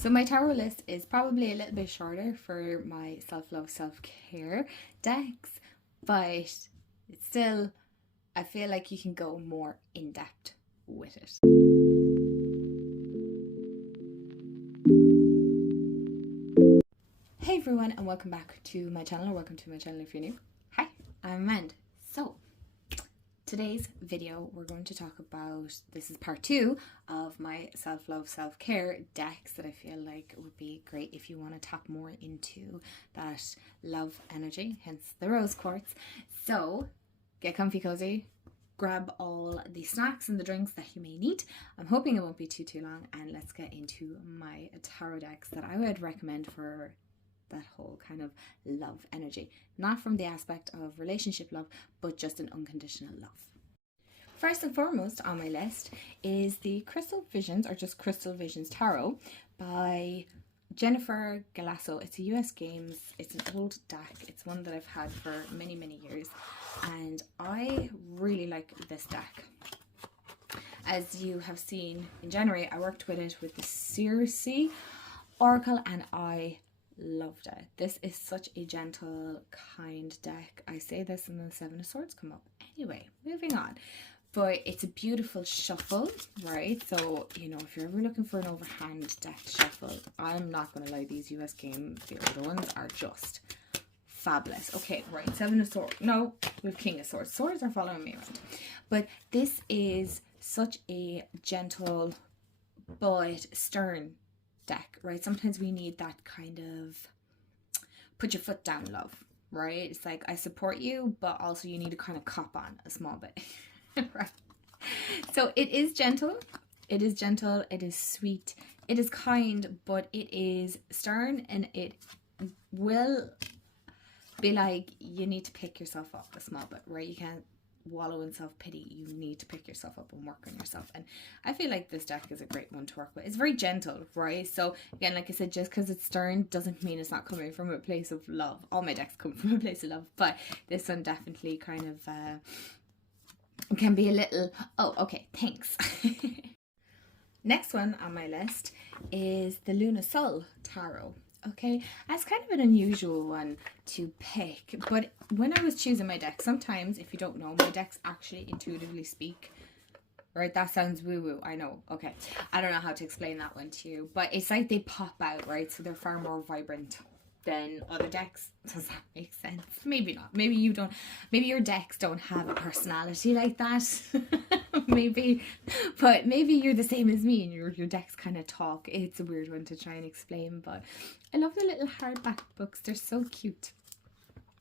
So my tarot list is probably a little bit shorter for my self-love, self-care decks, but it's still, I feel like you can go more in depth with it. Hey everyone, and welcome back to my channel, or welcome to my channel if you're new. Hi, I'm Amanda. So today's video, we're going to talk about, this is part 2 of my self-love, self-care decks that I feel like would be great if you want to tap more into that love energy, hence the rose quartz. So get comfy cozy, grab all the snacks and the drinks that you may need. I'm hoping it won't be too long, and let's get into my tarot decks that I would recommend for that whole kind of love energy, not from the aspect of relationship love, but just an unconditional love. First and foremost on my list is the Crystal Visions, or just Crystal Visions Tarot by Jennifer Galasso. It's a US Games, it's an old deck, it's one that I've had for many years, and I really like this deck. As you have seen in January, I worked with it with the Circe Oracle, and I loved it. This is such a gentle, kind deck. I say this and the Seven of Swords come up. Anyway, moving on. But it's a beautiful shuffle, right? So, you know, if you're ever looking for an overhand deck shuffle, I'm not going to lie, these US Game, the older ones, are just fabulous. Okay, right, Seven of Swords. No, we have King of Swords. Swords are following me around. But this is such a gentle but stern deck, right? Sometimes we need that kind of put your foot down love, right? It's like, I support you, but also you need to kind of cop on a small bit. Right. So it is gentle, it is sweet, it is kind, but it is stern, and it will be like, you need to pick yourself up a small bit, right? You can't wallow in self-pity. You need to pick yourself up and work on yourself, and I feel like this deck is a great one to work with. It's very gentle, right? So again, like I said, just because it's stern doesn't mean it's not coming from a place of love. All my decks come from a place of love, but this one definitely kind of can be a little, oh, okay, thanks. Next one on my list is the Luna Soul Tarot. Okay, that's kind of an unusual one to pick, but when I was choosing my deck, sometimes, if you don't know, my decks actually intuitively speak, right? That sounds woo-woo, I know. Okay, I don't know how to explain that one to you, but it's like they pop out, right? So they're far more vibrant than other decks. Does that make sense? Maybe not. Maybe you don't. Maybe your decks don't have a personality like that. Maybe, but maybe you're the same as me, and your decks kind of talk. It's a weird one to try and explain, but I love the little hardback books. They're so cute.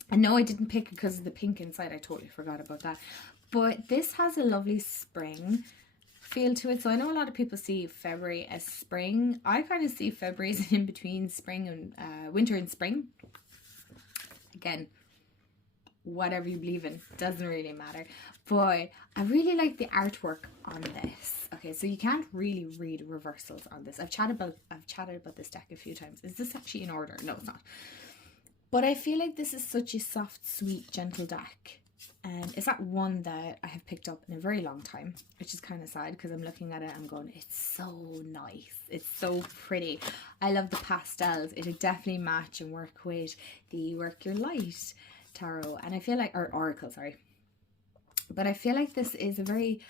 I know I didn't pick it because of the pink inside. I totally forgot about that. But this has a lovely spring feel to it. So I know a lot of people see February as spring. I kind of see February as in between spring and winter and spring. Again, whatever you believe in, doesn't really matter. But I really like the artwork on this. Okay, so you can't really read reversals on this. I've chatted about this deck a few times. Is this actually in order? No, it's not. But I feel like this is such a soft, sweet, gentle deck. And it's not one that I have picked up in a very long time, which is kind of sad, because I'm looking at it, I'm going, it's so nice, it's so pretty. I love the pastels. It would definitely match and work with the Work Your Light Tarot, and I feel like, or Oracle, sorry. But I feel like this is a very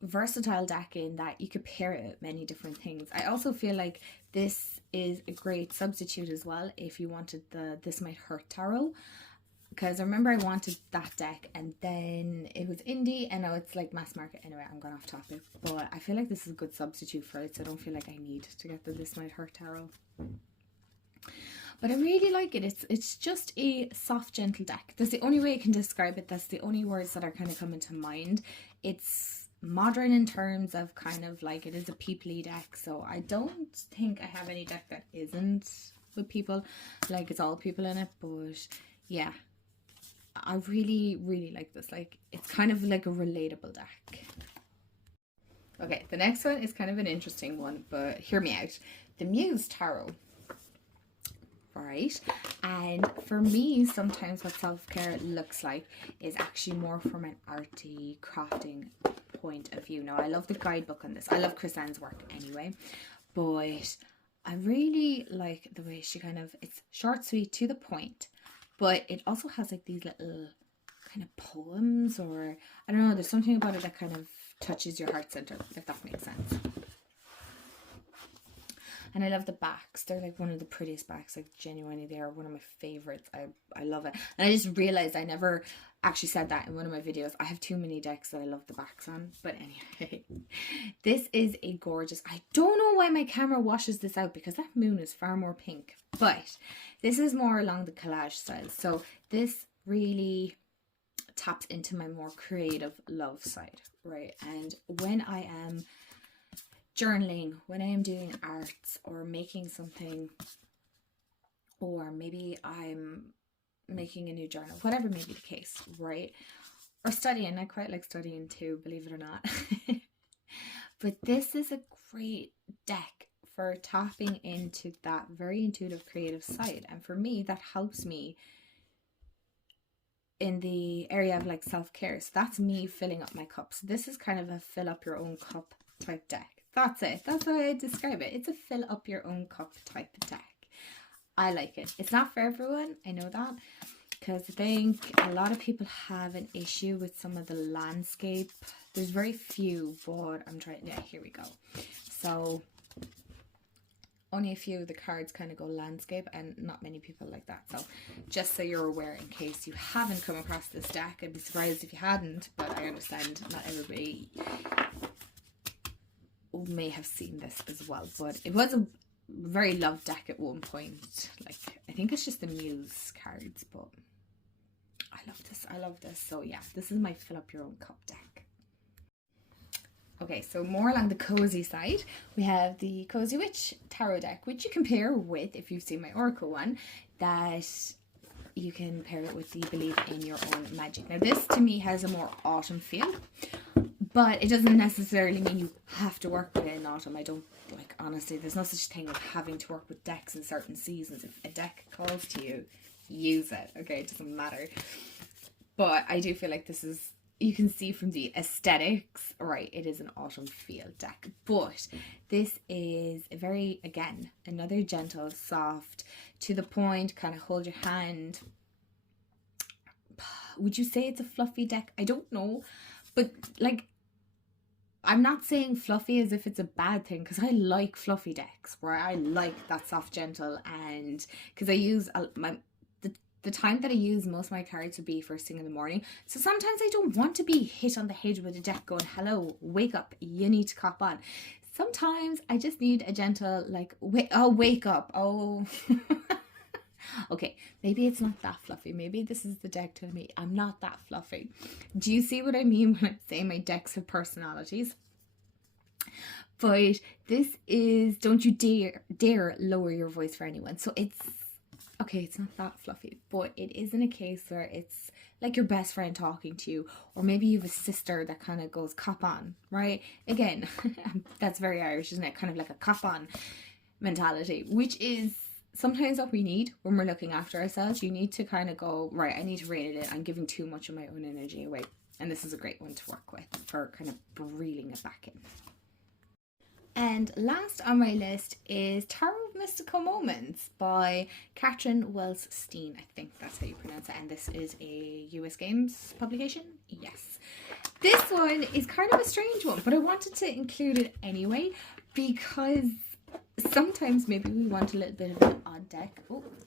versatile deck in that you could pair it with many different things. I also feel like this is a great substitute as well if you wanted the This Might Hurt Tarot. Because I remember I wanted that deck, and then it was indie, and now it's like mass market. Anyway, I'm going off topic, but I feel like this is a good substitute for it, so I don't feel like I need to get the This Might Hurt Tarot. But I really like it. It's just a soft, gentle deck. That's the only way I can describe it. That's the only words that are kind of coming to mind. It's modern in terms of kind of like, it is a people-y deck, so I don't think I have any deck that isn't with people. Like, it's all people in it, but yeah. I really like this. Like, it's kind of like a relatable deck. Okay, the next one is kind of an interesting one, but hear me out. The Muse Tarot. Right? And for me, sometimes what self-care looks like is actually more from an arty, crafting point of view. Now, I love the guidebook on this. I love Chris Ann's work anyway, but I really like the way she kind of, it's short, sweet, to the point, but it also has like these little kind of poems, or I don't know, there's something about it that kind of touches your heart center, if that makes sense. And I love the backs. They're like one of the prettiest backs. Like genuinely, they are one of my favorites. I love it. And I just realized I never actually said that in one of my videos. I have too many decks that I love the backs on. But anyway, this is a gorgeous. I don't know why my camera washes this out, because that moon is far more pink. But this is more along the collage style. So this really taps into my more creative love side, right? And when I am journaling, when I am doing arts or making something, or maybe I'm making a new journal, whatever may be the case, right? Or studying, I quite like studying too, believe it or not. But this is a great deck for tapping into that very intuitive creative side. And for me, that helps me in the area of like self-care. So that's me filling up my cup. So this is kind of a fill up your own cup type deck. That's it. That's how I describe it. It's a fill up your own cup type of deck. I like it. It's not for everyone. I know that. Because I think a lot of people have an issue with some of the landscape. There's very few, but I'm trying. Yeah, here we go. So only a few of the cards kind of go landscape, and not many people like that. So just so you're aware, in case you haven't come across this deck, I'd be surprised if you hadn't, but I understand not everybody may have seen this as well. But it was a very loved deck at one point. Like, I think it's just the Muse cards, but I love this. I love this. So yeah, this is my fill up your own cup deck. Okay, so more along the cozy side, we have the Cozy Witch Tarot deck, which you can pair with, if you've seen my Oracle one, that you can pair it with the Believe in Your Own Magic. Now this to me has a more autumn feel, but it doesn't necessarily mean you have to work with it in autumn. I don't, like, honestly, there's no such thing as having to work with decks in certain seasons. If a deck calls to you, use it, okay? It doesn't matter. But I do feel like this is, you can see from the aesthetics, right, it is an autumn feel deck. But this is a very, again, another gentle, soft, to the point, kind of hold your hand. Would you say it's a fluffy deck? I don't know. But, like, I'm not saying fluffy as if it's a bad thing, because I like fluffy decks, where I like that soft, gentle, and because I use the time that I use most of my cards would be first thing in the morning. So sometimes I don't want to be hit on the head with a deck going, hello, wake up, you need to cop on. Sometimes I just need a gentle, like, wake up, oh. Okay, maybe it's not that fluffy. Maybe this is the deck telling me I'm not that fluffy. Do you see what I mean when I say my decks have personalities? But this is, don't you dare lower your voice for anyone. So it's, okay, it's not that fluffy, but it is in a case where it's like your best friend talking to you, or maybe you have a sister that kind of goes, cop on, right? Again, that's very Irish, isn't it? Kind of like a cop on mentality, which is sometimes what we need when we're looking after ourselves. You need to kind of go, right, I need to rein it in. I'm giving too much of my own energy away. And this is a great one to work with for kind of reeling it back in. And last on my list is Tarot of Mystical Moments by Catherine Wells-Steen. I think that's how you pronounce it. And this is a US Games publication. Yes. This one is kind of a strange one, but I wanted to include it anyway because sometimes maybe we want a little bit of an odd deck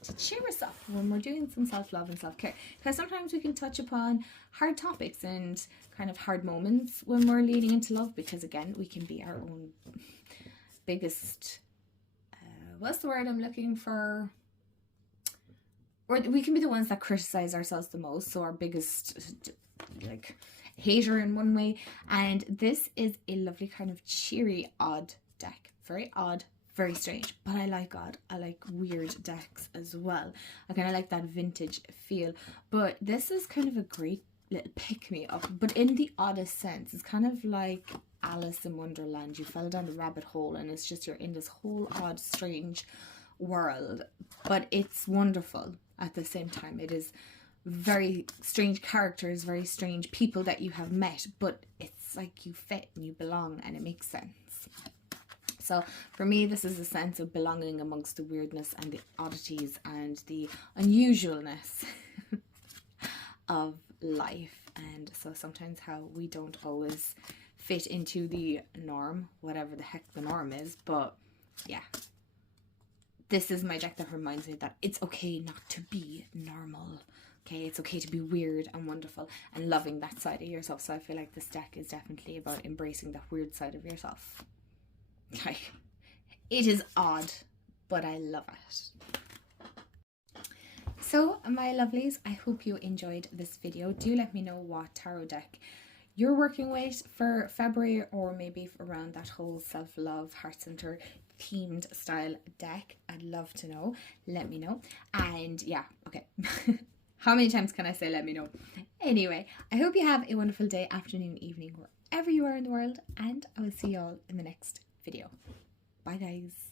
to cheer us up when we're doing some self-love and self-care. Because sometimes we can touch upon hard topics and kind of hard moments when we're leading into love. Because again, we can be our own biggest, what's the word I'm looking for? Or we can be the ones that criticize ourselves the most. So our biggest, like, hater in one way. And this is a lovely kind of cheery, odd deck. Very odd. Very strange, but I like odd. I like weird decks as well. I kind of like that vintage feel, but this is kind of a great little pick-me-up, but in the oddest sense. It's kind of like Alice in Wonderland. You fell down the rabbit hole and it's just you're in this whole odd, strange world, but it's wonderful at the same time. It is very strange characters, very strange people that you have met, but it's like you fit and you belong and it makes sense. So for me, this is a sense of belonging amongst the weirdness and the oddities and the unusualness of life. And so sometimes how we don't always fit into the norm, whatever the heck the norm is. But yeah, this is my deck that reminds me that it's okay not to be normal. Okay, it's okay to be weird and wonderful and loving that side of yourself. So I feel like this deck is definitely about embracing that weird side of yourself. It is odd, but I love it. So my lovelies, I hope you enjoyed this video. Do let me know what tarot deck you're working with for February, or maybe around that whole self-love, heart center themed style deck. I'd love to know. Let me know. And yeah, okay. How many times can I say let me know? Anyway, I hope you have a wonderful day, afternoon, evening, wherever you are in the world, and I will see you all in the next video. Bye guys.